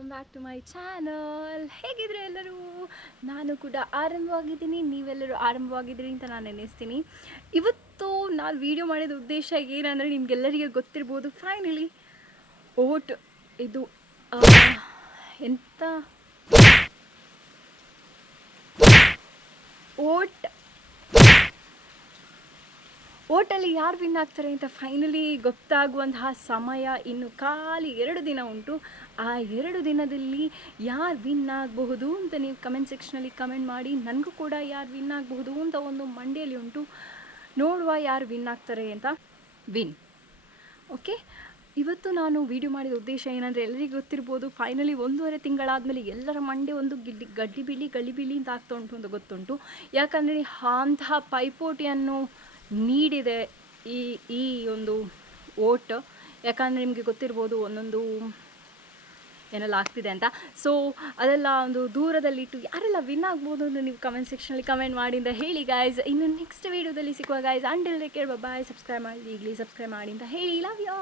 Welcome back to my channel. ಹೇಗಿದ್ರೆ ಎಲ್ಲರೂ? ನಾನು ಕೂಡ ಆರಂಭವಾಗಿದ್ದೀನಿ, ನೀವೆಲ್ಲರೂ ಆರಂಭವಾಗಿದ್ದೀರಿ ಅಂತ ನಾನು ನೆನೆಸ್ತೀನಿ. ಇವತ್ತು ನಾನು ವಿಡಿಯೋ ಮಾಡಿದ ಉದ್ದೇಶ ಏನಂದರೆ, ನಿಮಗೆಲ್ಲರಿಗೆ ಗೊತ್ತಿರ್ಬೋದು, ಫೈನಲಿ ಓಟ್ ಇದು ಎಂತ ಓಟಲ್ಲಿ ಯಾರು ವಿನ್ ಆಗ್ತಾರೆ ಅಂತ ಫೈನಲಿ ಗೊತ್ತಾಗುವಂತಹ ಸಮಯ ಇನ್ನು ಖಾಲಿ 2 ದಿನ ಉಂಟು. ಆ 2 ದಿನದಲ್ಲಿ ಯಾರು ವಿನ್ ಆಗಬಹುದು ಅಂತ ನೀವು ಕಮೆಂಟ್ ಸೆಕ್ಷನಲ್ಲಿ ಕಮೆಂಟ್ ಮಾಡಿ. ನನಗೂ ಕೂಡ ಯಾರು ವಿನ್ ಆಗಬಹುದು ಅಂತ ಒಂದು ಮಂಡೆಯಲ್ಲಿ ಉಂಟು. ನೋಡುವ ಯಾರು ವಿನ್ ಆಗ್ತಾರೆ ಅಂತ. ಓಕೆ, ಇವತ್ತು ನಾನು ವಿಡಿಯೋ ಮಾಡಿದ ಉದ್ದೇಶ ಏನಂದರೆ, ಎಲ್ಲರಿಗೂ ಗೊತ್ತಿರ್ಬೋದು, ಫೈನಲಿ 1.5 ತಿಂಗಳಾದಮೇಲೆ ಎಲ್ಲರ ಮಂಡೆ ಒಂದು ಗಡಿಬಿಳಿ ಅಂತ ಆಗ್ತಾ ಉಂಟು ಅಂತ ಗೊತ್ತುಂಟು. ಯಾಕಂದರೆ ಅಂತಹ ಪೈಪೋಟಿಯನ್ನು ನೀಡಿದೆ ಈ ಒಂದು ಓಟ್. ಯಾಕಂದರೆ ನಿಮಗೆ ಗೊತ್ತಿರ್ಬೋದು ಒಂದೊಂದು ಏನೆಲ್ಲ ಆಗ್ತಿದೆ ಅಂತ. ಸೊ ಅದೆಲ್ಲ ಒಂದು ದೂರದಲ್ಲಿಟ್ಟು ಯಾರೆಲ್ಲ ವಿನ್ ಆಗ್ಬೋದು ಅಂತ ನೀವು ಕಮೆಂಟ್ ಸೆಕ್ಷನಲ್ಲಿ ಕಮೆಂಟ್ ಮಾಡಿಂದ ಹೇಳಿ ಗಾಯ್ಸ್. ಇನ್ನು ನೆಕ್ಸ್ಟ್ ವೀಡಿಯೋದಲ್ಲಿ ಸಿಗುವ guys. Until take care, bye. Subscribe ಮಾಡಿ, ಈಗಲೇ ಸಬ್ಸ್ಕ್ರೈಬ್ ಮಾಡಿ ಅಂತ ಹೇಳಿ. Love you.